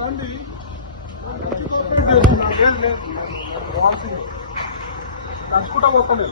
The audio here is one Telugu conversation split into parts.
రండి కోఆపరేట్ లేదు నడుచుకుంటా పోతాను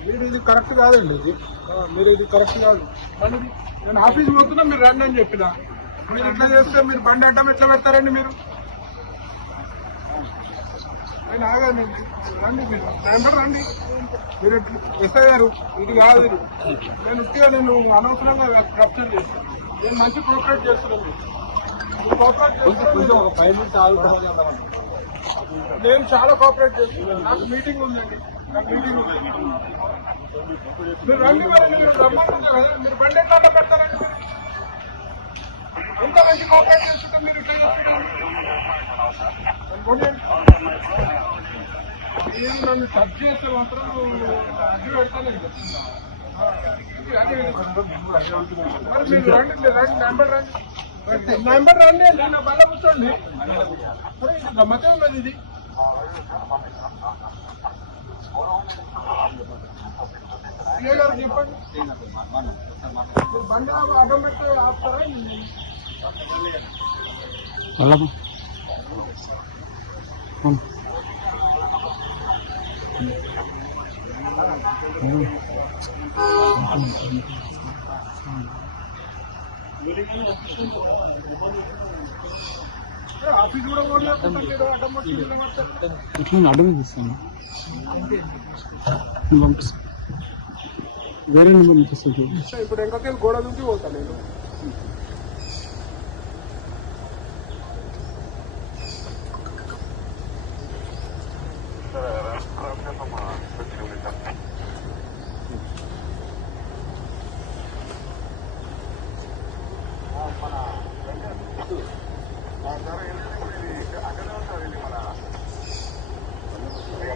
మీరు ఇది కరెక్ట్ కాదండి ఇది. మీరు ఇది కరెక్ట్ కాదు. కానీ నేను ఆఫీస్ పోతున్నా మీరు రండి అని చెప్పిన. మీరు ఇట్లా చేస్తే మీరు బండి అడ్డం ఎట్లా పెడతారండి మీరు? నేను ఆగాను రండి మీరు. నెంబర్ రండి. మీరు ఎస్ఐ గారు ఇది కాదు నేను ఇస్తే నేను అనవసరంగా రప్చర్ చేస్తాను నేను మంచి కోఆపరేట్ చేస్తున్నాను. నేను చాలా కోఆపరేట్ చేస్తున్నాను. నాకు మీటింగ్ ఉందండి. నాకు మీటింగ్ ఉంది. మీరు రండి మరి మీరు రమ్మంటున్నారు కదా మీరు బండి ఎట్లా పెడతారండి ఎంత మంచి కోఆపరేట్ చేస్తుంటే మీరు ఇట్లా చేస్తున్నారు నన్ను సబ్ చేస్తే మాత్రం అడ్డు పెడతాను మరి మీరు రండి రండి నెంబర్ రండి. నెంబర్ రండి నేను బల్ల కూర్చోండి గమ్మతే ఉన్నది ఇది చెప్పండి. బండి అడ్డం పెట్టి ఆపుతారా? ఏ, ఆఫీస్ కూడా ఓడి లేకుండా మీరు అడ్డం పెట్టి నిలబడతారు. ఇట్లా అడుగు తీస్తాను నేను పంపిస్తాను వేరే నెంబర్ పంపిస్తాను ఇప్పుడు వెనకకెళ్ళి గోడ నుంచి పోతా నేను పక్కనే నల్లగిరి తెలుసు కదా, నా కారణం ఆ,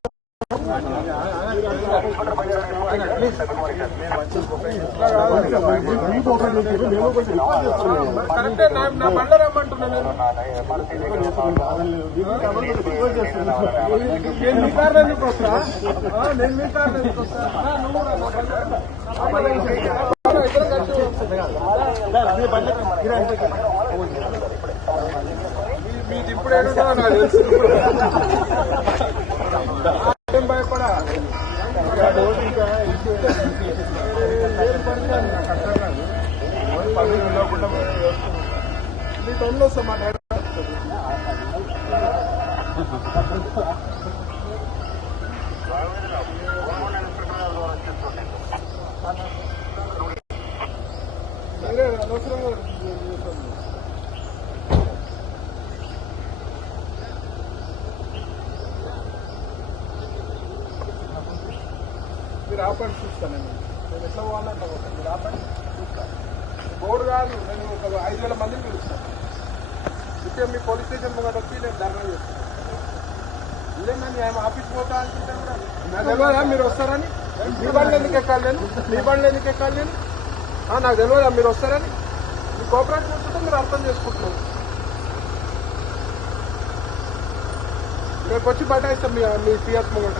మీది ఇప్పుడు ఏడుందో నాకు తెలుసు. మీ టైంలో వస్తా మా డాడీ అనవసరంగా మీరు ఆపండి చూస్తాను నేను. నేను ఎట్లా పోవాలంటే. మీరు ఆపండి చూస్తాను. బోర్డు కాదు నేను ఒక ఐదు వేల మందిని పిలుస్తాను. ఇస్తే మీ పోలీస్ స్టేషన్ ముంగట వచ్చి నేను ధర్నా చేస్తాను. లేదండి నేను ఆఫీస్ పోతా అనుకుంటే కూడా నాకు తెలియదా? మీరు వస్తారని? మీ బండ్లు ఎందుకు ఎక్కాలి నేను? మీ బండ్లు ఎందుకు ఎక్కాలి నేను? నాకు తెలియదా? మీరు వస్తారని? మీ కోఆపరేట్ కూర్చుంటే మీరు అర్థం చేసుకుంటున్నారు. రేపు వచ్చి బటాయిస్తాం మీ మీ పిఎస్ ముంగట.